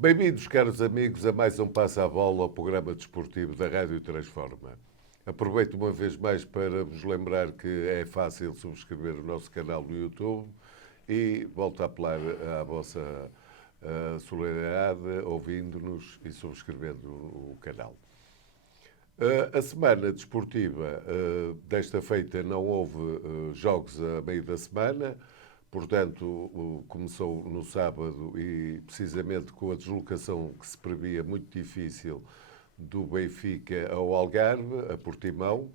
Bem-vindos, caros amigos, a mais um Passa a Bola, o programa desportivo da Rádio Transforma. Aproveito uma vez mais para vos lembrar que é fácil subscrever o nosso canal no YouTube e volto a apelar à vossa solidariedade, ouvindo-nos e subscrevendo o canal. A semana desportiva desta feita não houve jogos a meio da semana, portanto começou no sábado e precisamente com a deslocação que se previa muito difícil do Benfica ao Algarve, a Portimão.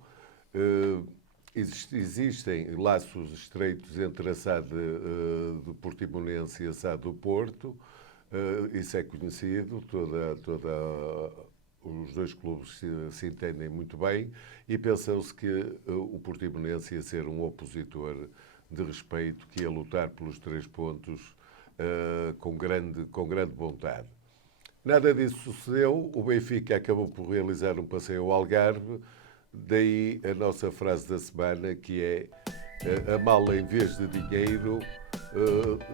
Existem laços estreitos entre a SAD do Portimonense e a SAD do Porto, isso é conhecido, os dois clubes se entendem muito bem e pensou-se que o Portimonense ia ser um opositor de respeito, que ia lutar pelos 3 pontos com grande vontade. Nada disso sucedeu, o Benfica acabou por realizar um passeio ao Algarve, daí a nossa frase da semana, que é a mala em vez de dinheiro,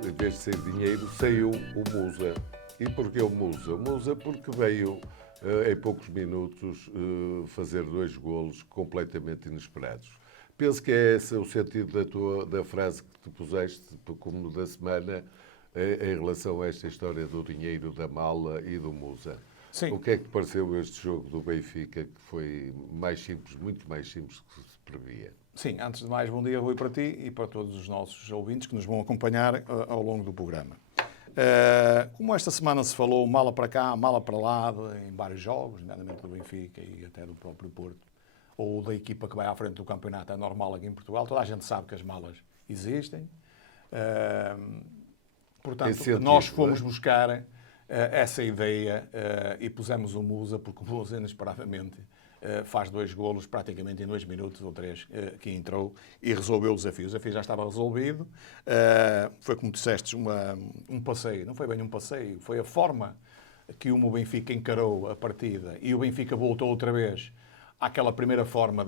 em vez de ser dinheiro, saiu o Musa. E porquê o Musa? O Musa porque veio em poucos minutos fazer 2 golos completamente inesperados. Penso que é esse o sentido da frase que tu puseste como da semana em relação a esta história do dinheiro, da mala e do Musa. Sim. O que é que te pareceu este jogo do Benfica, que foi mais simples, muito mais simples do que se previa? Sim, antes de mais, bom dia, Rui, para ti e para todos os nossos ouvintes que nos vão acompanhar ao longo do programa. Como esta semana se falou mala para cá, mala para lá, em vários jogos, nomeadamente do Benfica e até do próprio Porto, ou da equipa que vai à frente do campeonato, é normal aqui em Portugal, toda a gente sabe que as malas existem. Portanto, nós fomos buscar essa ideia e pusemos o Musa, porque o Musa inesperadamente faz 2 golos praticamente em 2 minutos ou 3 que entrou e resolveu o desafio. O desafio já estava resolvido. Foi, como disseste, um passeio. Não foi bem um passeio, foi a forma que o Benfica encarou a partida e o Benfica voltou outra vez àquela primeira forma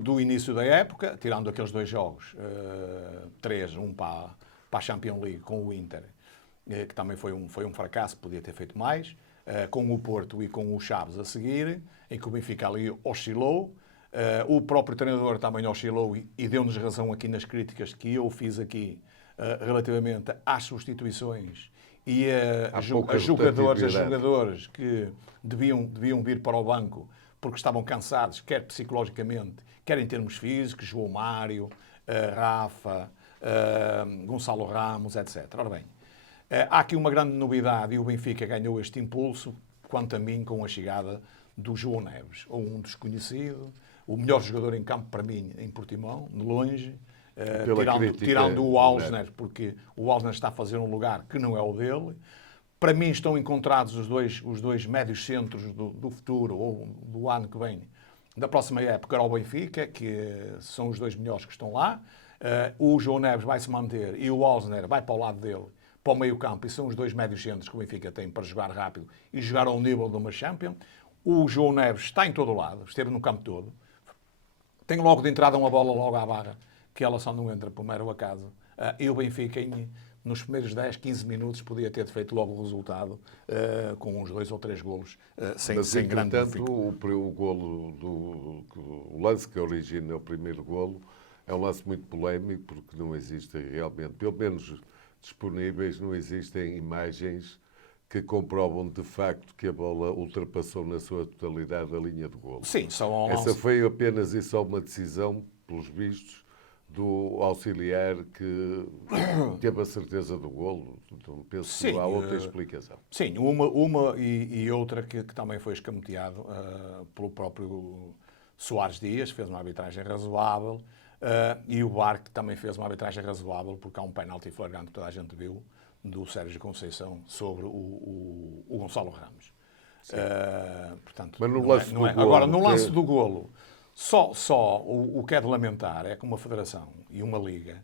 do início da época, tirando aqueles 2 jogos, 3, um para a Champions League com o Inter, que também foi um fracasso, podia ter feito mais, com o Porto e com o Chaves a seguir, em que o Benfica ali oscilou. O próprio treinador também oscilou e deu-nos razão aqui nas críticas que eu fiz aqui relativamente às substituições e a jogadores que deviam vir para o banco porque estavam cansados, quer psicologicamente, quer em termos físicos, João Mário, Rafa, Gonçalo Ramos, etc. Ora bem, há aqui uma grande novidade e o Benfica ganhou este impulso, quanto a mim, com a chegada do João Neves, ou um desconhecido, o melhor jogador em campo para mim em Portimão, de longe, tirando o Alsner, porque o Alsner está a fazer um lugar que não é o dele. Para mim estão encontrados os dois médios centros do futuro, ou do ano que vem, da próxima época, ao Benfica, que são os 2 melhores que estão lá. O João Neves vai se manter e o Alsner vai para o lado dele, para o meio campo, e são os 2 médios centros que o Benfica tem para jogar rápido e jogar ao nível de uma Champions. O João Neves está em todo o lado, esteve no campo todo. Tem logo de entrada uma bola logo à barra, que ela só não entra por mero acaso. E o Benfica, nos primeiros 10, 15 minutos, podia ter feito logo o resultado com uns 2 ou 3 golos sem grande dificuldade. O lance que origina o primeiro golo é um lance muito polémico, porque não existem realmente, pelo menos disponíveis, não existem imagens que comprovam de facto que a bola ultrapassou na sua totalidade a linha de golo. Sim, essa foi apenas e só uma decisão, pelos vistos, do auxiliar que teve a certeza do golo. Então, penso que não há outra explicação. Sim, uma e outra que também foi escamoteado pelo próprio Soares Dias, fez uma arbitragem razoável, e o VAR que também fez uma arbitragem razoável, porque há um penalti flagrante que toda a gente viu, do Sérgio Conceição sobre o Gonçalo Ramos. Portanto, mas no lance do golo, agora, no lance do golo, só o que é de lamentar é que uma federação e uma liga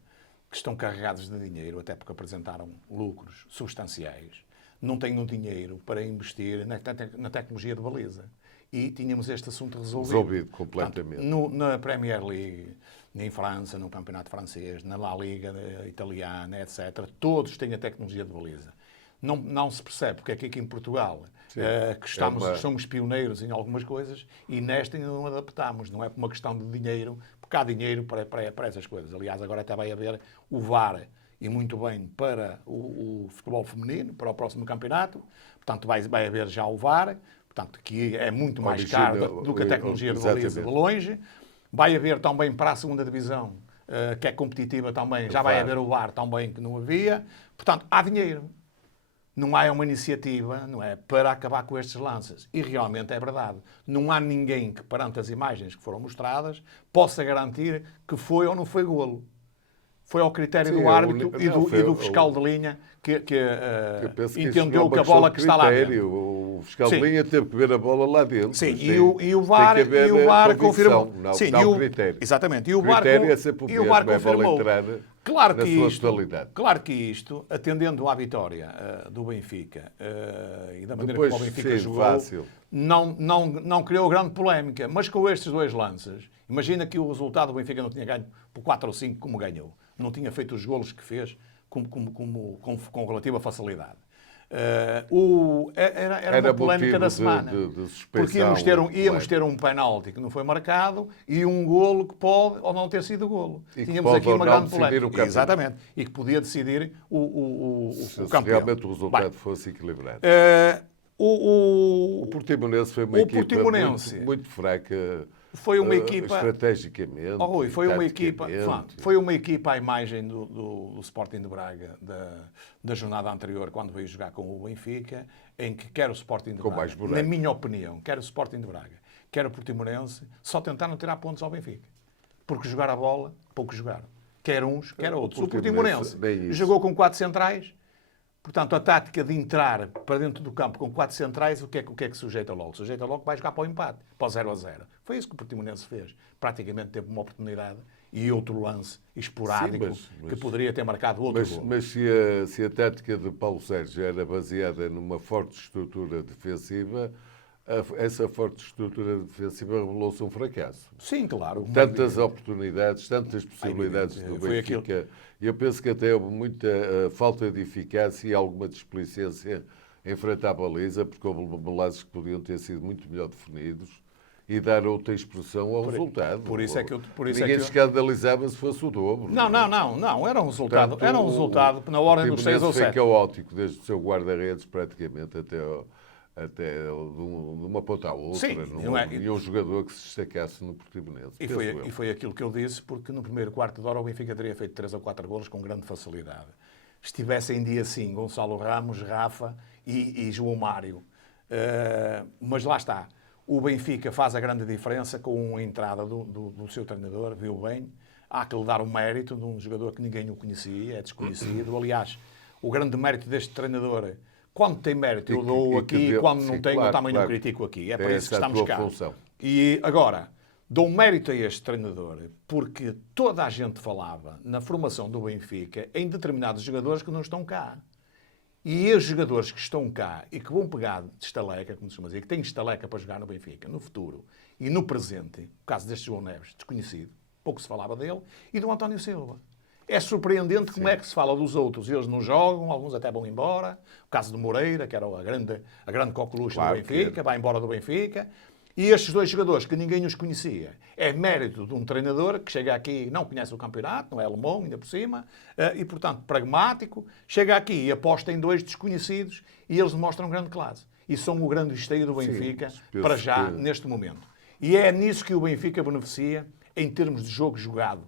que estão carregados de dinheiro, até porque apresentaram lucros substanciais, não têm o dinheiro para investir na tecnologia de baliza. E tínhamos este assunto resolvido completamente. Portanto, na Premier League, em França, no Campeonato Francês, na La Liga Italiana, etc., todos têm a tecnologia de baliza. não se percebe porque é que aqui em Portugal que somos pioneiros em algumas coisas e nesta ainda não adaptamos. Não é por uma questão de dinheiro, porque há dinheiro para essas coisas. Aliás, agora até vai haver o VAR, e muito bem, para o futebol feminino, para o próximo campeonato. Portanto, vai haver já o VAR, portanto, que é muito mais caro do que a tecnologia de baliza de longe. Vai haver também para a segunda divisão, que é competitiva também, já vai haver o VAR também, que não havia. Portanto, há dinheiro. Não há uma iniciativa, não é, para acabar com estes lances. E realmente é verdade. Não há ninguém que, perante as imagens que foram mostradas, possa garantir que foi ou não foi golo. Foi ao critério do árbitro e do fiscal de linha que entendeu que a bola que está lá dentro. O fiscal de linha teve que ver a bola lá dentro. Sim, e o VAR confirmou. Sim, não, o critério. Exatamente. E o critério é sempre o VAR mesmo, confirmou. Claro que isto, atendendo à vitória do Benfica e da maneira depois, como o Benfica jogou, não criou grande polémica. Mas com estes dois lances, imagina que o resultado do Benfica não tinha ganho por 4 ou 5 como ganhou. Não tinha feito os golos que fez com relativa facilidade. Era uma polémica da semana. Porque íamos ter um penalti que não foi marcado e um golo que pode ou não ter sido golo. Tínhamos aqui uma grande polémica. Exatamente. E que podia decidir o campeão. Se realmente o resultado fosse equilibrado. O Portimonense foi uma equipa muito fraca. Foi uma equipa estrategicamente. Foi uma equipa à imagem do Sporting de Braga da jornada anterior, quando veio jogar com o Benfica, em que quer o Sporting de Braga, na minha opinião, quer o Sporting de Braga, quer o Portimonense, só tentaram tirar pontos ao Benfica. Porque jogar a bola, pouco jogaram. Quer uns, quer outros. O Portimonense jogou com 4 centrais. Portanto, a tática de entrar para dentro do campo com 4 centrais, o que é que sujeita logo? Sujeita logo que vai jogar para o empate, para o 0-0. Foi isso que o Portimonense fez. Praticamente teve uma oportunidade e outro lance esporádico que poderia ter marcado outro gol. Mas se a tática de Paulo Sérgio era baseada numa forte estrutura defensiva, essa forte estrutura defensiva revelou-se um fracasso. Sim, claro. Tantas oportunidades, tantas possibilidades do Benfica. Eu penso que até houve muita falta de eficácia e alguma displicência em frente à baliza, porque houve lances que podiam ter sido muito melhor definidos e dar outra expressão ao resultado. Ninguém escandalizava se fosse o dobro. Não. Era um resultado. Era um resultado na ordem dos 6 ou 7. Foi caótico, desde o seu guarda-redes praticamente até de uma ponta à outra. Sim, e um jogador que se destacasse no Portimonense. E foi aquilo que eu disse, porque no primeiro quarto de hora o Benfica teria feito 3 ou 4 golos com grande facilidade. Estivesse em dia sim Gonçalo Ramos, Rafa e João Mário. Mas lá está. O Benfica faz a grande diferença com a entrada do seu treinador, viu bem. Há que lhe dar o mérito de um jogador que ninguém o conhecia, é desconhecido. Aliás, o grande mérito deste treinador, quando tem mérito eu dou aqui, quando não tem eu também não critico aqui. É para isso que estamos cá. E agora, dou mérito a este treinador, porque toda a gente falava na formação do Benfica em determinados jogadores que não estão cá. E esses jogadores que estão cá e que vão pegar de estaleca, como se chama dizer, que têm estaleca para jogar no Benfica, no futuro e no presente, o caso deste João Neves, desconhecido, pouco se falava dele, e do António Silva. É surpreendente como é que se fala dos outros. Eles não jogam, alguns até vão embora. O caso do Moreira, que era a grande coqueluche do Benfica, vai embora do Benfica. E estes dois jogadores que ninguém os conhecia, é mérito de um treinador que chega aqui e não conhece o campeonato, não é alemão, ainda por cima, e, portanto, pragmático, chega aqui e aposta em 2 desconhecidos e eles demonstram grande classe. E são o grande esteio do Benfica para já, neste momento. E é nisso que o Benfica beneficia em termos de jogo jogado,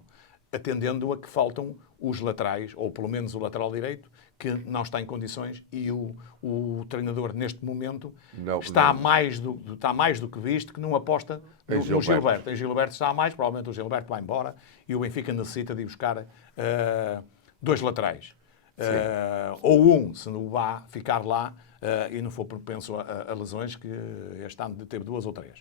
atendendo a que faltam os laterais, ou pelo menos o lateral direito, que não está em condições e o treinador, neste momento, está mais do que visto, que não aposta no Gilberto. Em Gilberto está a mais, provavelmente o Gilberto vai embora e o Benfica necessita de ir buscar 2 laterais. Ou se não vá ficar lá e não for propenso a lesões, que este ano teve 2 ou 3.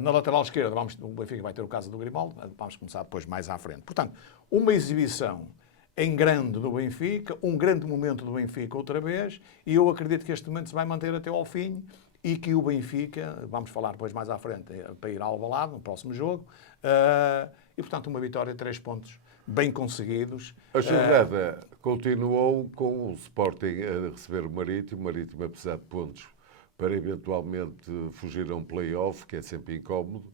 Na lateral esquerda, o Benfica vai ter o caso do Grimaldo, vamos começar depois mais à frente. Portanto, uma exibição em grande do Benfica, um grande momento do Benfica outra vez, e eu acredito que este momento se vai manter até ao fim e que o Benfica, vamos falar depois mais à frente, para ir ao Alvalade no próximo jogo, e portanto uma vitória de 3 pontos bem conseguidos. A jornada continuou com o Sporting a receber o Marítimo apesar de pontos para eventualmente fugir a um play-off, que é sempre incómodo,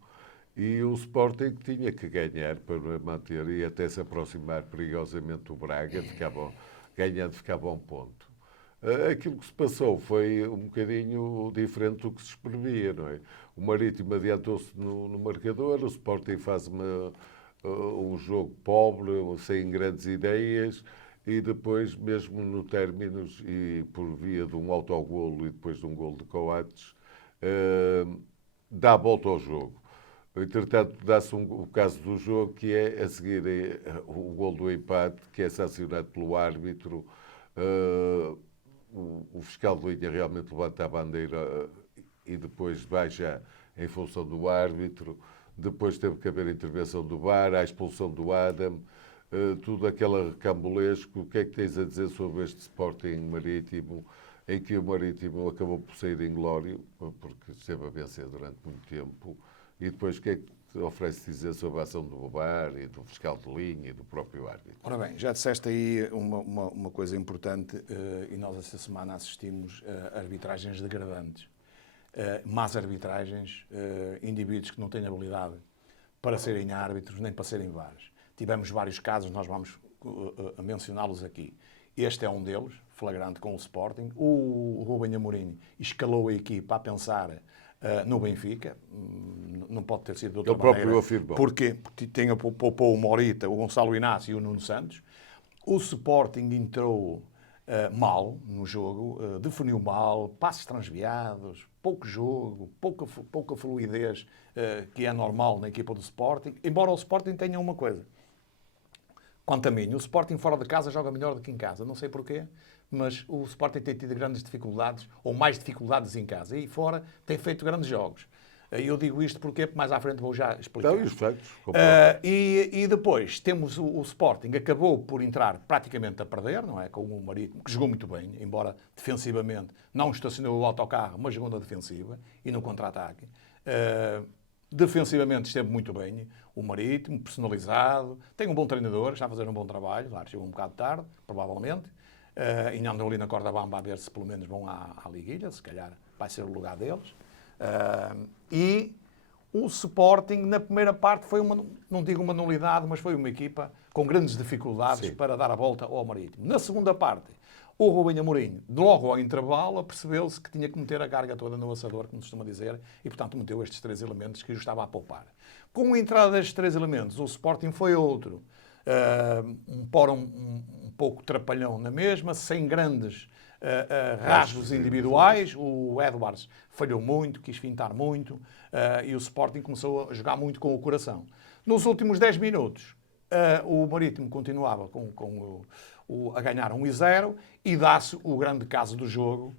e o Sporting tinha que ganhar para manter e até se aproximar perigosamente do Braga, ganhando ficava a um ponto. Aquilo que se passou foi um bocadinho diferente do que se previa, não é? O Marítimo adiantou-se no marcador, o Sporting faz um jogo pobre, sem grandes ideias, e depois, mesmo no términos, e por via de um autogolo e depois de um golo de Coates, dá a volta ao jogo. Entretanto, dá-se o caso do jogo, que é a seguir o golo do empate, que é sancionado pelo árbitro. O fiscal de linha realmente levanta a bandeira e depois vai já em função do árbitro. Depois teve que haver intervenção do VAR, a expulsão do Adam, tudo aquele recambulesco. O que é que tens a dizer sobre este Sporting Marítimo, em que o Marítimo acabou por sair inglório, porque esteve a vencer durante muito tempo, e depois o que é que te oferece dizer sobre a ação do VAR e do fiscal de linha e do próprio árbitro? Ora bem, já disseste aí uma coisa importante, e nós esta semana assistimos a arbitragens degradantes. Más arbitragens, indivíduos que não têm habilidade para serem árbitros nem para serem VARs. Tivemos vários casos, nós vamos mencioná-los aqui. Este é um deles, flagrante com o Sporting. O Rubem Amorim escalou a equipa a pensar no Benfica. Não pode ter sido de outra maneira. Ele próprio afirmou. Porque poupou o Morita, o Gonçalo Inácio e o Nuno Santos. O Sporting entrou mal no jogo, definiu mal, passos transviados, pouco jogo, pouca fluidez, que é normal na equipa do Sporting, embora o Sporting tenha uma coisa. Quanto a mim, o Sporting fora de casa joga melhor do que em casa, não sei porquê, mas o Sporting tem tido grandes dificuldades, ou mais dificuldades em casa, e fora tem feito grandes jogos. Eu digo isto porque mais à frente vou já explicar. Não, e os factos, e depois temos o Sporting, acabou por entrar praticamente a perder, não é? Com o Marítimo, que jogou muito bem, embora defensivamente não estacionou o autocarro, mas jogou na defensiva e no contra-ataque. Defensivamente esteve muito bem, o Marítimo, personalizado, tem um bom treinador, está a fazer um bom trabalho, lá chegou um bocado tarde, provavelmente, e não andam ali na corda bamba a ver se pelo menos vão à liguilha, se calhar vai ser o lugar deles. E o Sporting, na primeira parte, foi não digo uma nulidade, mas foi uma equipa com grandes dificuldades para dar a volta ao Marítimo. Na segunda parte, o Rubem Amorim, logo ao intervalo, percebeu-se que tinha que meter a carga toda no assador, como se costuma dizer, e, portanto, meteu estes três elementos que eu estava a poupar. Com a entrada destes três elementos, o Sporting foi outro. Um pouco trapalhão na mesma, sem grandes rasgos individuais. O Edwards falhou muito, quis fintar muito, e o Sporting começou a jogar muito com o coração. Nos últimos 10 minutos, o Marítimo continuava a ganhar 1-0 e dá-se o grande caso do jogo,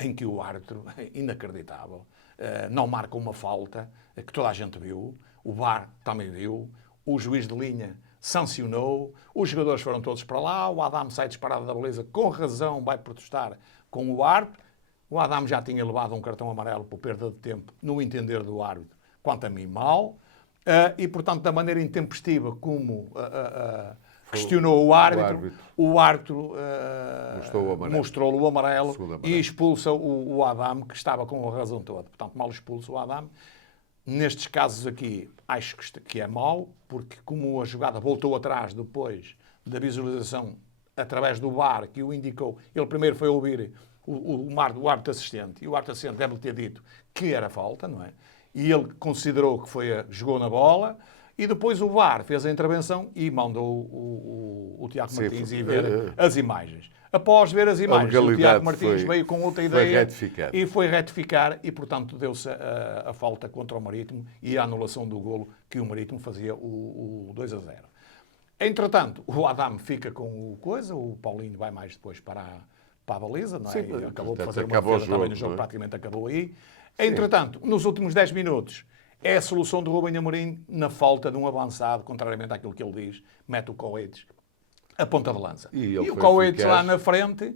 em que o árbitro, inacreditável, não marca uma falta, que toda a gente viu, o VAR também viu, o juiz de linha sancionou, os jogadores foram todos para lá, o Adam sai disparado da baliza, com razão vai protestar com o árbitro. O Adam já tinha levado um cartão amarelo por perda de tempo, no entender do árbitro, quanto a mim, mal. E, portanto, da maneira intempestiva como questionou o árbitro mostrou-lhe o amarelo e expulsa o Adam, que estava com a razão toda. Portanto, mal expulsa o Adam. Nestes casos aqui, acho que é mau, porque como a jogada voltou atrás depois da visualização através do VAR, que o indicou, ele primeiro foi ouvir o árbitro assistente, e o árbitro assistente deve ter dito que era falta, não é? E ele considerou que jogou na bola, e depois o VAR fez a intervenção e mandou o Tiago Martins ir ver as imagens. Após ver as imagens, o Tiago Martins veio com outra ideia e foi retificar, e portanto deu-se a falta contra o Marítimo e a anulação do golo que o Marítimo fazia o 2-0. Entretanto, o Adam fica com o o Paulinho vai mais depois para a baliza, não é? Sim, acabou por fazer uma defesa também no jogo, praticamente acabou aí. Entretanto, nos últimos 10 minutos, é a solução do Rubem Amorim na falta de um avançado, contrariamente àquilo que ele diz, mete o Coates a ponta de lança. E o Coates lá na frente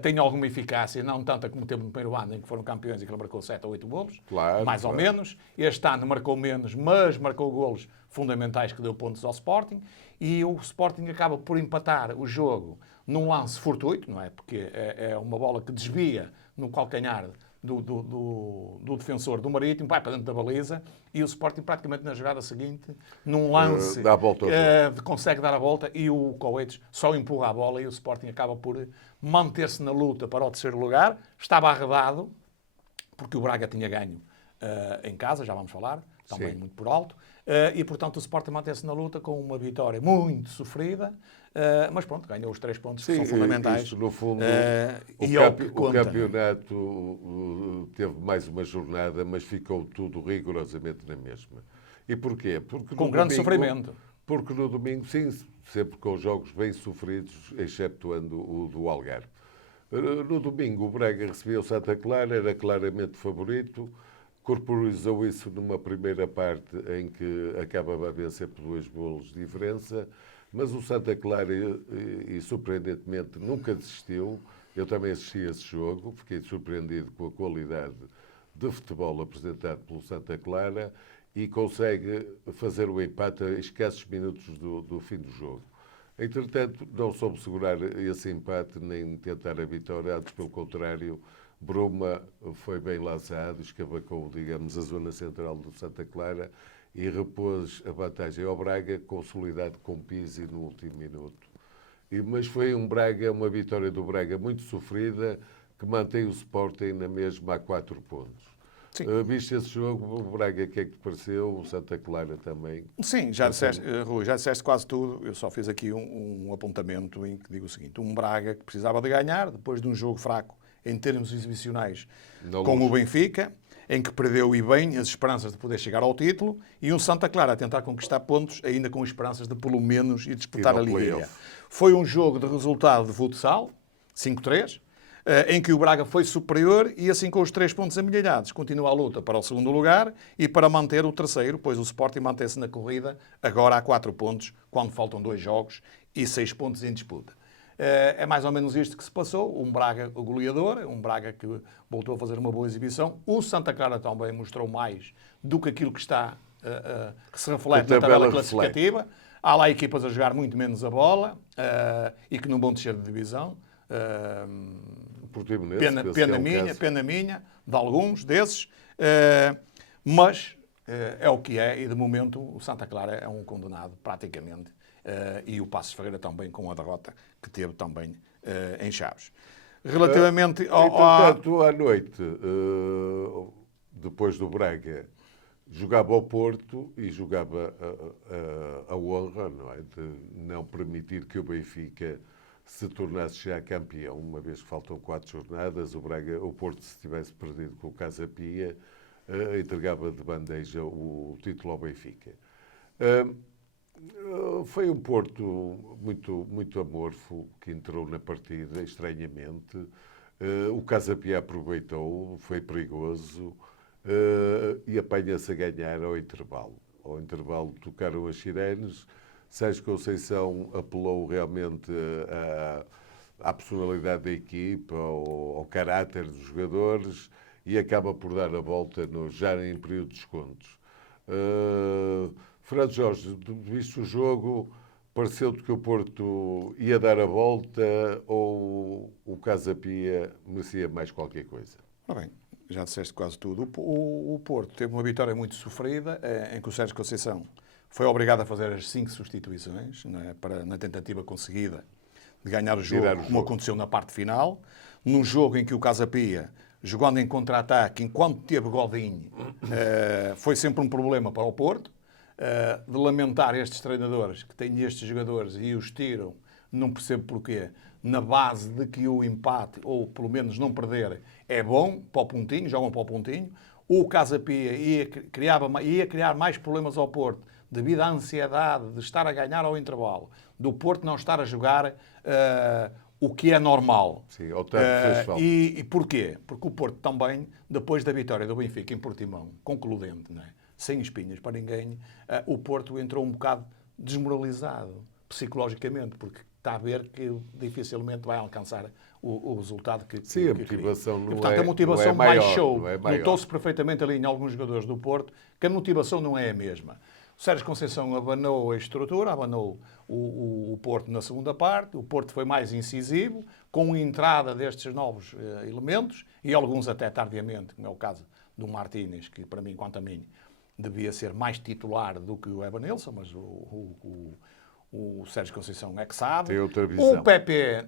tem alguma eficácia, não tanta como teve no primeiro ano, em que foram campeões e que ele marcou 7 ou 8 golos, Claro, mais ou menos. Este ano marcou menos, mas marcou golos fundamentais que deu pontos ao Sporting. E o Sporting acaba por empatar o jogo num lance fortuito, não é? Porque é uma bola que desvia no calcanhar do defensor do Marítimo, vai para dentro da baliza, e o Sporting praticamente na jogada seguinte, num lance, dá a volta ao jogo. consegue dar a volta, e o Coates só empurra a bola e o Sporting acaba por manter-se na luta para o terceiro lugar. Estava arredado, porque o Braga tinha ganho em casa, já vamos falar, também Sim. muito por alto, e portanto o Sporting mantém-se na luta com uma vitória muito sofrida, mas pronto, ganhou os 3 pontos que Sim, são fundamentais. isto, no fundo, E é o que o conta. campeonato teve mais uma jornada, mas ficou tudo rigorosamente na mesma. E porquê? Porque Com no grande domingo- sofrimento. Porque no domingo, sim, sempre com jogos bem sofridos, exceptuando o do Algarve. No domingo, o Braga recebia o Santa Clara, era claramente favorito, corporizou isso numa primeira parte em que acabava a vencer por 2 golos de diferença, mas o Santa Clara, e surpreendentemente, nunca desistiu. Eu também assisti a esse jogo, fiquei surpreendido com a qualidade de futebol apresentado pelo Santa Clara e consegue fazer o empate a escassos minutos do fim do jogo. Entretanto, não soube segurar esse empate nem tentar a vitória, antes pelo contrário, Bruma foi bem lançado, escavacou, digamos, a zona central do Santa Clara e repôs a vantagem ao Braga, consolidado com Pizzi no último minuto. Mas foi uma vitória do Braga muito sofrida, que mantém o Sporting na mesma a 4 pontos. Sim. Viste esse jogo, o Braga, o que é que te pareceu? O Santa Clara também. Sim, já disseste, Rui, já disseste quase tudo. Eu só fiz aqui um apontamento em que digo o seguinte: um Braga que precisava de ganhar, depois de um jogo fraco em termos exibicionais com o Benfica, em que perdeu e bem as esperanças de poder chegar ao título, e um Santa Clara a tentar conquistar pontos, ainda com esperanças de pelo menos ir disputar a Liga. Foi um jogo de resultado de futsal, 5-3, em que o Braga foi superior e assim com os 3 pontos amilhados continua a luta para o segundo lugar e para manter o terceiro, pois o Sporting mantém-se na corrida agora há 4 pontos, quando faltam 2 jogos e 6 pontos em disputa. É mais ou menos isto que se passou. Um Braga goleador, um Braga que voltou a fazer uma boa exibição. O Santa Clara também mostrou mais do que aquilo que está, que se reflete na tabela classificativa. Há lá equipas a jogar muito menos a bola e que não vão descer de divisão. Pena minha, de alguns desses. Mas é o que é, e de momento o Santa Clara é um condenado praticamente. E o Passos Ferreira também com a derrota que teve também em Chaves. Relativamente Entretanto, à noite, depois do Braga, jogava ao Porto e jogava a honra, não é? De não permitir que o Benfica se tornasse já campeão, uma vez que faltam 4 jornadas. O Porto, se tivesse perdido com o Casa Pia, entregava de bandeja o título ao Benfica. Foi um Porto muito amorfo que entrou na partida, estranhamente. O Casa Pia aproveitou, foi perigoso e apanha-se a ganhar ao intervalo. Ao intervalo tocaram as sirenes. Sérgio Conceição apelou realmente à personalidade da equipa, ao caráter dos jogadores e acaba por dar a volta já em período de descontos. Fernando Jorge, viste o jogo, pareceu-te que o Porto ia dar a volta ou o Casa Pia merecia mais qualquer coisa? Bem, já disseste quase tudo. O Porto teve uma vitória muito sofrida, em que o Sérgio Conceição foi obrigado a fazer as 5 substituições, não é? Na tentativa conseguida de ganhar o jogo, como aconteceu na parte final. Num jogo em que o Casa Pia, jogando em contra-ataque, enquanto teve Godinho, foi sempre um problema para o Porto. De lamentar estes treinadores que têm estes jogadores e os tiram, não percebo porquê, na base de que o empate, ou pelo menos não perder, é bom para o pontinho, jogam para o pontinho. O Casa Pia ia criar mais problemas ao Porto devido à ansiedade de estar a ganhar ao intervalo, do Porto não estar a jogar o que é normal. Sim, ao tanto fez falta. E porquê? Porque o Porto também, depois da vitória do Benfica em Portimão, concludente, não é? Sem espinhas para ninguém, o Porto entrou um bocado desmoralizado, psicologicamente, porque está a ver que dificilmente vai alcançar o resultado que Sim, a que queria. motivação não Portanto, é, a motivação não é maior, baixou. não é maior. Notou-se perfeitamente ali em alguns jogadores do Porto que a motivação não é a mesma. O Sérgio Conceição abanou a estrutura, abanou o Porto na segunda parte, o Porto foi mais incisivo, com a entrada destes novos elementos, e alguns até tardiamente, como é o caso do Martínez, que para mim, quanto a mim, devia ser mais titular do que o Evanilson, mas o Sérgio Conceição é que sabe. Tem outra visão. O Pepe,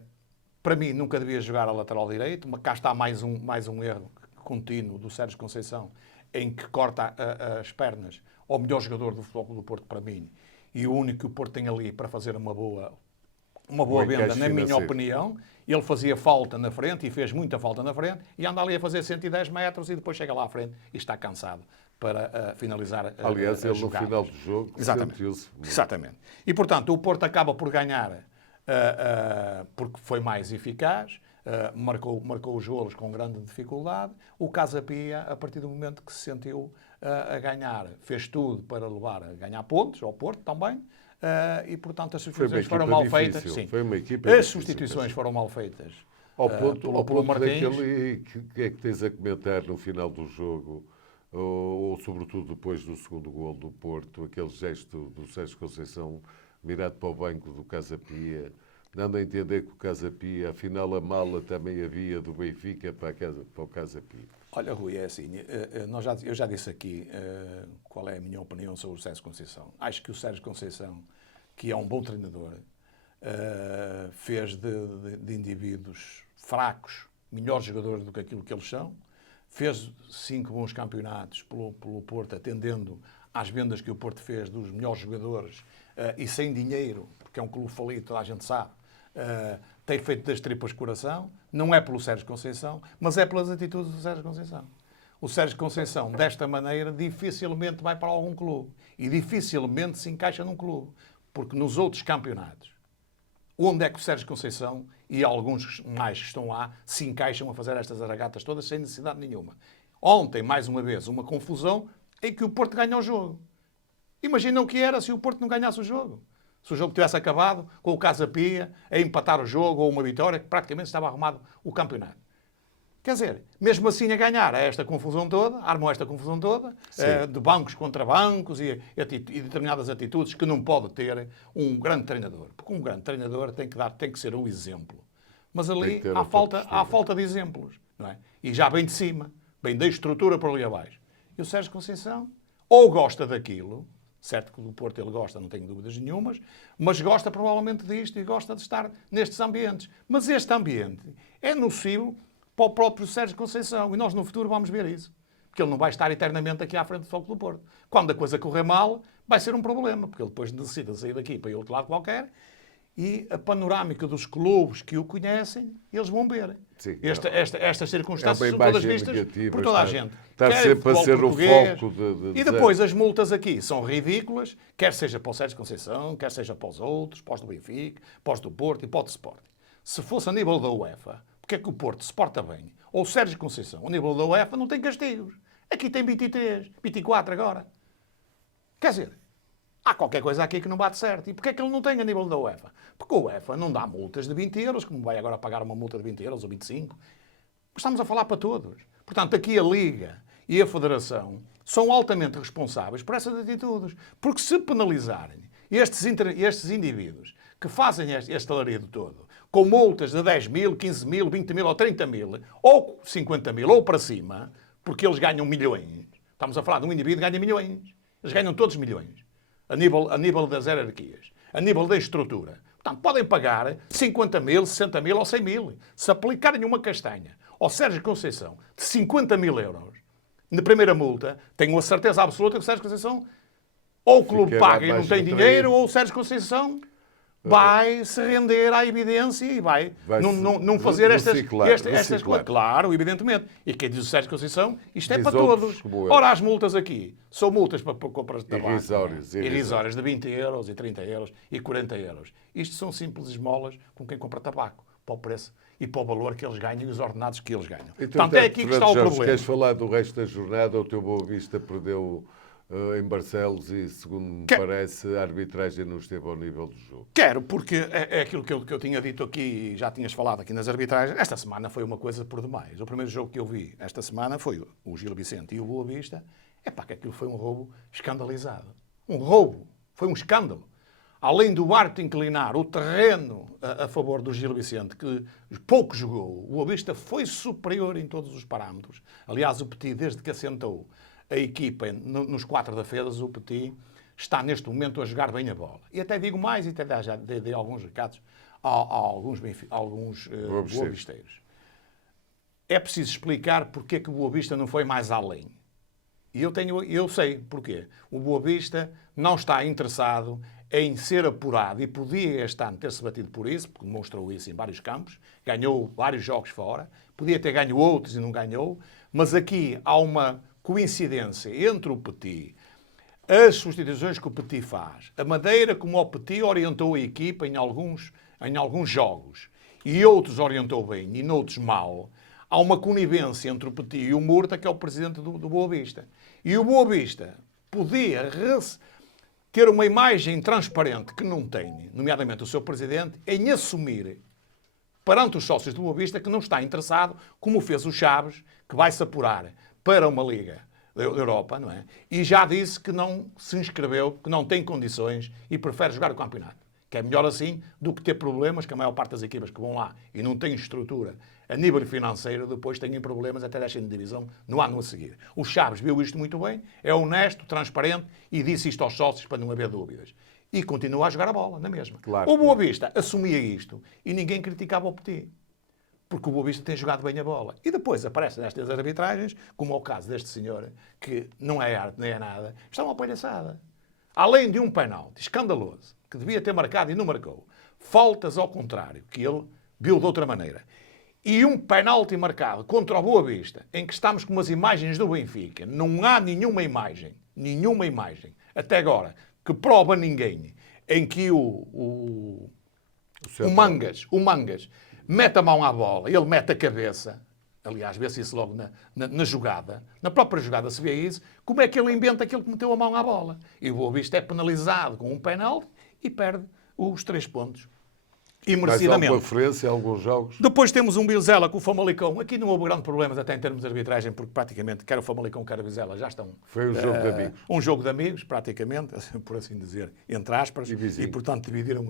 para mim, nunca devia jogar a lateral direito, mas cá está mais um erro contínuo do Sérgio Conceição, em que corta as pernas ao melhor jogador do Futebol Clube do Porto, para mim, e o único que o Porto tem ali para fazer uma boa venda, na minha opinião. Ele fazia falta na frente, e fez muita falta na frente, e anda ali a fazer 110 metros, e depois chega lá à frente e está cansado para finalizar Aliás, ele jogadas. No final do jogo sentiu-se muito. Exatamente. E, portanto, o Porto acaba por ganhar porque foi mais eficaz, marcou os golos com grande dificuldade. O Casa Pia, a partir do momento que se sentiu a ganhar, fez tudo para levar a ganhar pontos, ao Porto também, e, portanto, as substituições foram mal feitas. Sim. Foi uma equipa As difícil, substituições foram mal feitas. Ao ponto Martins. daquele que é que tens a comentar no final do jogo, ou sobretudo depois do segundo gol do Porto, aquele gesto do Sérgio Conceição mirado para o banco do Casa Pia, dando a entender que o Casa Pia, afinal a mala também havia do Benfica para o Casa Pia. Olha, Rui, é assim, eu já disse aqui qual é a minha opinião sobre o Sérgio Conceição. Acho que o Sérgio Conceição, que é um bom treinador, fez de indivíduos fracos melhores jogadores do que aquilo que eles são, fez 5 bons campeonatos pelo Porto, atendendo às vendas que o Porto fez dos melhores jogadores e sem dinheiro, porque é um clube falido, toda a gente sabe, tem feito das tripas coração, não é pelo Sérgio Conceição, mas é pelas atitudes do Sérgio Conceição. O Sérgio Conceição, desta maneira, dificilmente vai para algum clube e dificilmente se encaixa num clube, porque nos outros campeonatos, onde é que o Sérgio Conceição e alguns mais que estão lá se encaixam a fazer estas aragatas todas sem necessidade nenhuma? Ontem, mais uma vez, uma confusão em que o Porto ganha o jogo. Imaginam o que era se o Porto não ganhasse o jogo. Se o jogo tivesse acabado com o Casa Pia a empatar o jogo ou uma vitória, que praticamente estava arrumado o campeonato. Quer dizer, mesmo assim a ganhar esta confusão toda, armam esta confusão toda, de bancos contra bancos e determinadas atitudes que não pode ter um grande treinador. Porque um grande treinador tem que ser um exemplo. Mas ali há falta de exemplos, não é? E já vem de cima, vem da estrutura para ali abaixo. E o Sérgio Conceição ou gosta daquilo, certo que do Porto ele gosta, não tenho dúvidas nenhumas, mas gosta provavelmente disto e gosta de estar nestes ambientes. Mas este ambiente é nocivo para o próprio Sérgio Conceição. E nós no futuro vamos ver isso. Porque ele não vai estar eternamente aqui à frente do Futebol do Porto. Quando a coisa correr mal, vai ser um problema, porque ele depois necessita sair daqui para ir outro lado qualquer, e a panorâmica dos clubes que o conhecem, eles vão ver. Sim, estas circunstâncias são todas vistas por toda a gente. Está sempre a ser o foco de E depois as multas aqui são ridículas, quer seja para o Sérgio Conceição, quer seja para os outros, para os do Benfica, para os do Porto e para o do Sporting. Se fosse a nível da UEFA, porque é que o Porto se porta bem, ou o Sérgio Conceição, a nível da UEFA, não tem castigos. Aqui tem 23, 24 agora. Quer dizer, há qualquer coisa aqui que não bate certo. E porquê é que ele não tem a nível da UEFA? Porque a UEFA não dá multas de 20 euros, como vai agora pagar uma multa de 20 euros ou 25. Estamos a falar para todos. Portanto, aqui a Liga e a Federação são altamente responsáveis por essas atitudes. Porque se penalizarem estes indivíduos que fazem este alarido todo, com multas de 10 mil, 15 mil, 20 mil ou 30 mil, ou 50 mil, ou para cima, porque eles ganham milhões. Estamos a falar de um indivíduo que ganha milhões. Eles ganham todos milhões. A nível das hierarquias, a nível da estrutura. Portanto, podem pagar 50 mil, 60 mil ou 100 mil. Se aplicarem uma castanha ao Sérgio Conceição de 50 mil euros na primeira multa, tenho a certeza absoluta que o Sérgio Conceição ou o clube paga e não tem dinheiro, ou o Sérgio Conceição vai se render à evidência e vai não fazer estas coisas. Claro, evidentemente. E quem diz o Sérgio Conceição, isto é para todos. Ora, as multas aqui são multas para compras de tabaco. Irrisórias de 20 euros e 30 euros e 40 euros. Isto são simples esmolas com quem compra tabaco, para o preço e para o valor que eles ganham e os ordenados que eles ganham. Portanto, é aqui que está o problema. Queres falar do resto da jornada? O teu Boa Vista perdeu em Barcelos e, segundo me parece, a arbitragem não esteve ao nível do jogo. Quero, porque é aquilo que eu tinha dito aqui e já tinhas falado aqui nas arbitragens. Esta semana foi uma coisa por demais. O primeiro jogo que eu vi esta semana foi o Gil Vicente e o Boa Vista. Que aquilo foi um roubo escandalizado. Um roubo. Foi um escândalo. Além do árbitro inclinar o terreno a favor do Gil Vicente, que pouco jogou, o Boa Vista foi superior em todos os parâmetros. Aliás, o Petit, desde que assentou a equipa nos 4 defesas, o Petit está neste momento a jogar bem a bola. E até digo mais, e até já dei alguns recados a alguns boavisteiros. É preciso explicar porque é que o Boa Vista não foi mais além. E eu sei porquê. O Boa Vista não está interessado em ser apurado e podia este ano ter-se batido por isso, porque demonstrou isso em vários campos, ganhou vários jogos fora, podia ter ganho outros e não ganhou, mas aqui há uma coincidência entre o Petit, as substituições que o Petit faz, a maneira como o Petit orientou a equipa em alguns jogos e outros orientou bem e noutros mal. Há uma conivência entre o Petit e o Murta, que é o presidente do Boa Vista. E o Boa Vista podia ter uma imagem transparente que não tem, nomeadamente o seu presidente, em assumir perante os sócios do Boa Vista que não está interessado, como fez o Chaves, que vai se apurar para uma Liga da Europa, não é? E já disse que não se inscreveu, que não tem condições e prefere jogar o campeonato. Que é melhor assim do que ter problemas, que a maior parte das equipas que vão lá e não têm estrutura a nível financeiro, depois têm problemas até deixem de divisão no ano a seguir. O Chaves viu isto muito bem, é honesto, transparente e disse isto aos sócios para não haver dúvidas. E continua a jogar a bola, na mesma. Claro, o Boa Vista assumia isto e ninguém criticava o Petit. Porque o Boa Vista tem jogado bem a bola. E depois aparecem nestas arbitragens, como é o caso deste senhor, que não é arte nem é nada, está uma palhaçada. Além de um penalti escandaloso, que devia ter marcado e não marcou, faltas ao contrário, que ele viu de outra maneira, e um penalti marcado contra o Boa Vista, em que estamos com umas imagens do Benfica, não há nenhuma imagem, até agora, que prova ninguém, em que o Mangas mete a mão à bola, ele mete a cabeça. Aliás, vê-se isso logo na jogada. Na própria jogada se vê isso. Como é que ele inventa aquele que meteu a mão à bola? E o Boa Vista é penalizado com um penalti e perde os 3 pontos. E merecidamente. Mais alguma referência a alguns jogos? Depois temos um Vizela com o Famalicão. Aqui não houve grandes problemas até em termos de arbitragem, porque praticamente quer o Famalicão, quer o Vizela já estão... Foi um jogo de amigos. Um jogo de amigos, praticamente, por assim dizer, entre aspas. E portanto, dividiram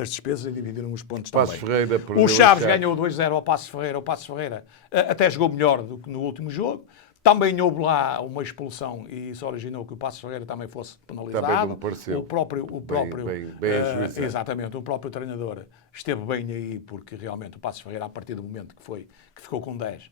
as despesas e dividiram os pontos Passos também. Ferreira perdeu O Chaves ganhou 2-0 ao Passos Ferreira. O Passos Ferreira até jogou melhor do que no último jogo. Também houve lá uma expulsão e isso originou que o Passos Ferreira também fosse penalizado. Também não pareceu. O próprio bem ajuizado. exatamente, o próprio treinador esteve bem aí porque realmente o Passos Ferreira, a partir do momento que ficou com 10,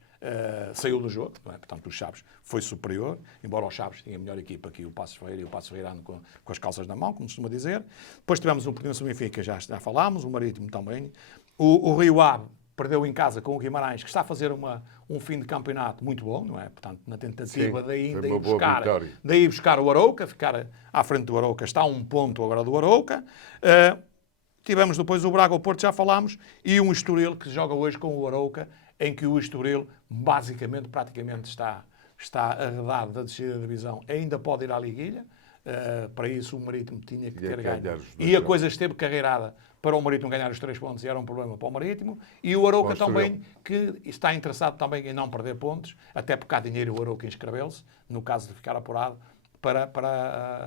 saiu do jogo. Não é? Portanto, o Chaves foi superior, embora o Chaves tinha a melhor equipa que o Passos Ferreira e o Passos Ferreira andam com as calças na mão, como se costuma dizer. Depois tivemos o Portimonense Benfica, já falámos, o Marítimo também. O Rio Ave perdeu em casa com o Guimarães, que está a fazer um fim de campeonato muito bom, não é? Portanto, na tentativa de ainda ir buscar o Arouca, ficar à frente do Arouca, está a 1 ponto agora do Arouca. Tivemos depois o Braga, o Porto, já falámos, e um Estoril que joga hoje com o Arouca, em que o Estoril basicamente, praticamente está arredado da descida da divisão, ainda pode ir à liguilha. Para isso o Marítimo tinha que ter ganho. E a coisa esteve carreirada para o Marítimo ganhar os 3 pontos e era um problema para o Marítimo. E o Arouca também, que está interessado também em não perder pontos, até porque há dinheiro, o Arouca inscreveu-se, no caso de ficar apurado, para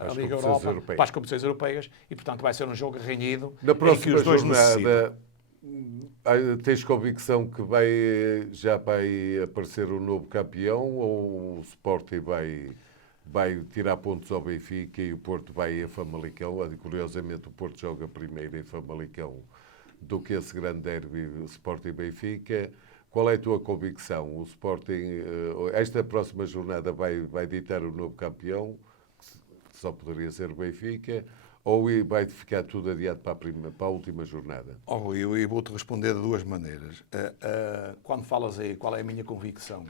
a Liga Europa, para as competições europeias, e portanto vai ser um jogo renhido. Na próxima em que os dois jornada, tens convicção que já vai aparecer um novo campeão ou o Sporting vai tirar pontos ao Benfica e o Porto vai a Famalicão? Curiosamente, o Porto joga primeiro em Famalicão do que esse grande derby Sporting-Benfica. Qual é a tua convicção? O Sporting, esta próxima jornada, vai ditar o novo campeão, que só poderia ser o Benfica, ou vai ficar tudo adiado para a última jornada? Eu vou-te responder de 2 maneiras. Quando falas aí qual é a minha convicção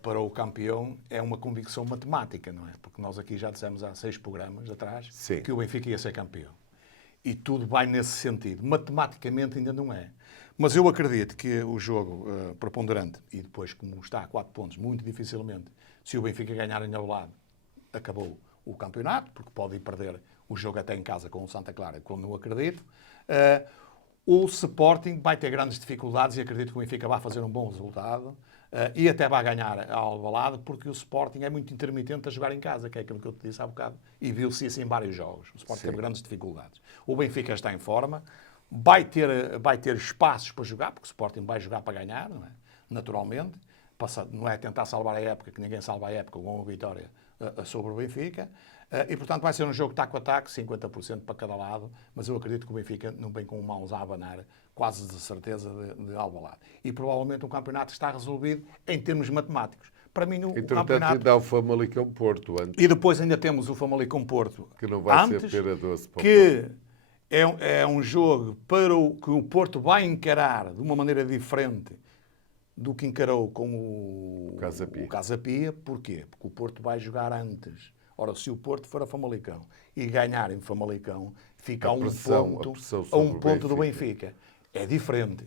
para o campeão, é uma convicção matemática, não é? Porque nós aqui já dissemos há 6 programas atrás que o Benfica ia ser campeão. E tudo vai nesse sentido. Matematicamente ainda não é. Mas eu acredito que o jogo preponderante, e depois como está a 4 pontos, muito dificilmente, se o Benfica ganhar em ao lado, acabou o campeonato, porque pode ir perder o jogo até em casa com o Santa Clara, quando não acredito. O Sporting vai ter grandes dificuldades e acredito que o Benfica vai fazer um bom resultado e até vai ganhar a Alvalade, porque o Sporting é muito intermitente a jogar em casa, que é aquilo que eu te disse há bocado, e viu-se isso em vários jogos. O Sporting teve grandes dificuldades. O Benfica está em forma, vai ter espaços para jogar, porque o Sporting vai jogar para ganhar, não é? Naturalmente. Não é tentar salvar a época, que ninguém salva a época com uma vitória sobre o Benfica. E, portanto, vai ser um jogo taco a taco, 50% para cada lado, mas eu acredito que o Benfica não vem com mãos a abanar, quase de certeza, de Alvalade. E provavelmente o campeonato está resolvido em termos matemáticos. Para mim, o campeonato... ainda há o Famalicão-Porto antes. E depois ainda temos o Famalicão-Porto, que não vai antes, ser pera doce para que é um jogo que o Porto vai encarar de uma maneira diferente do que encarou com o Casa Pia. Porquê? Porque o Porto vai jogar antes. Ora, se o Porto for a Famalicão e ganhar em Famalicão, fica a um ponto do Benfica. É diferente.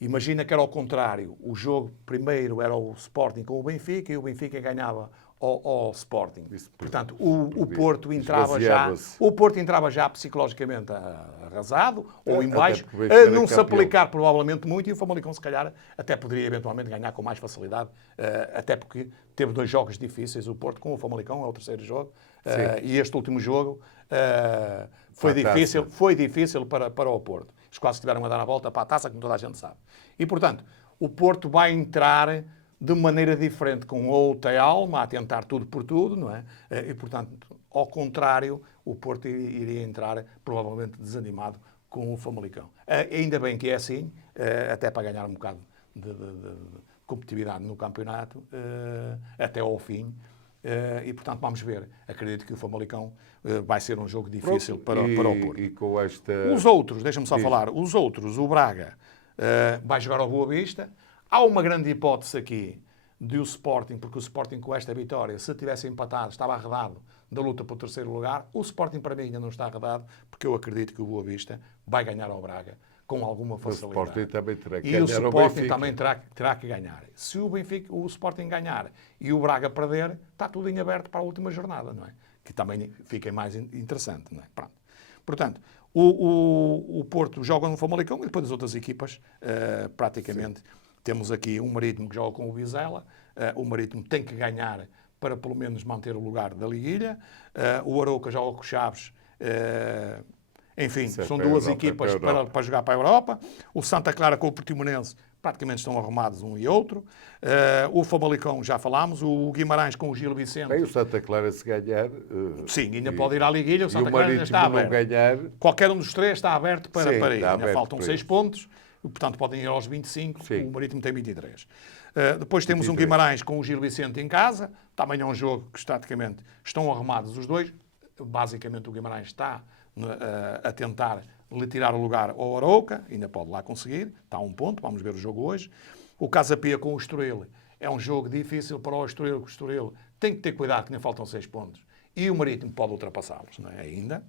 Imagina que era ao contrário. O jogo primeiro era o Sporting com o Benfica e o Benfica ganhava ao Sporting. Portanto, o Porto entrava já psicologicamente arrasado ou em baixo, a não se aplicar provavelmente muito, e o Famalicão se calhar até poderia eventualmente ganhar com mais facilidade, até porque teve 2 jogos difíceis, o Porto com o Famalicão, é o terceiro jogo, e este último jogo foi difícil para o Porto. Eles quase tiveram a dar a volta para a taça, como toda a gente sabe. E, portanto, o Porto vai entrar de maneira diferente, com outra alma, a tentar tudo por tudo, não é? E, portanto, ao contrário, o Porto iria entrar provavelmente desanimado com o Famalicão. Ainda bem que é assim, até para ganhar um bocado de competitividade no campeonato, até ao fim. E, portanto, vamos ver. Acredito que o Famalicão vai ser um jogo difícil para o Porto. E com esta... Os outros, deixa-me só falar, os outros, o Braga vai jogar ao Boa Vista. Há uma grande hipótese aqui de o Sporting, porque o Sporting com esta vitória, se tivesse empatado, estava arredado da luta para o terceiro lugar. O Sporting para mim ainda não está arredado, porque eu acredito que o Boa Vista vai ganhar ao Braga com alguma facilidade. O Sporting também terá que ganhar. E o Sporting também terá que ganhar. Se o Sporting ganhar e o Braga perder, está tudo em aberto para a última jornada, não é? Que também fica mais interessante, não é? Pronto. Portanto, o Porto joga no Famalicão e depois as outras equipas, praticamente... Sim. Temos aqui um Marítimo que joga com o Vizela. O Marítimo tem que ganhar para pelo menos manter o lugar da liguilha. O Arouca joga com o Chaves. Enfim, são duas equipas para jogar para a Europa. O Santa Clara com o Portimonense praticamente estão arrumados um e outro. O Famalicão já falámos. O Guimarães com o Gil Vicente. Bem, o Santa Clara se ganhar... sim, ainda pode ir à liguilha. O Santa Clara ainda está aberto. Ganhar... Qualquer um dos três está aberto para ir. Ainda faltam 6 pontos. Portanto, podem ir aos 25, sim. O Marítimo tem 23. Depois temos 23. Um Guimarães com o Gil Vicente em casa. Também é um jogo que, estaticamente, estão arrumados os dois. Basicamente, o Guimarães está a tentar lhe tirar o lugar ao Arouca. Ainda pode lá conseguir. Está a 1 ponto. Vamos ver o jogo hoje. O Casa Pia com o Estoril é um jogo difícil para o Estoril. O Estoril tem que ter cuidado, que nem faltam 6 pontos. E o Marítimo pode ultrapassá-los, não é? Ainda.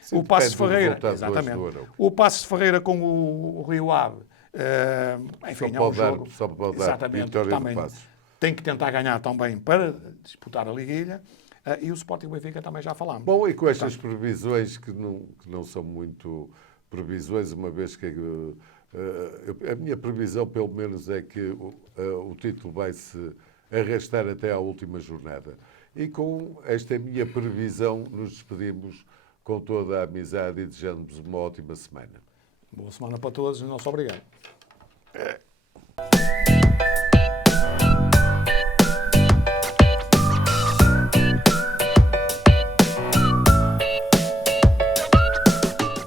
Sim, o Passos Ferreira, exatamente. O Passos Ferreira com o Rio Ave, enfim, é um jogo. Só pode dar vitória também do Passos. Tem que tentar ganhar também para disputar a liguilha. E o Sporting e o Benfica também já falámos. Bom, e com estas previsões que não são muito previsões, uma vez que a minha previsão, pelo menos, é que o título vai se arrastar até à última jornada. E com esta minha previsão, nos despedimos com toda a amizade e desejando-vos uma ótima semana. Boa semana para todos e nosso obrigado.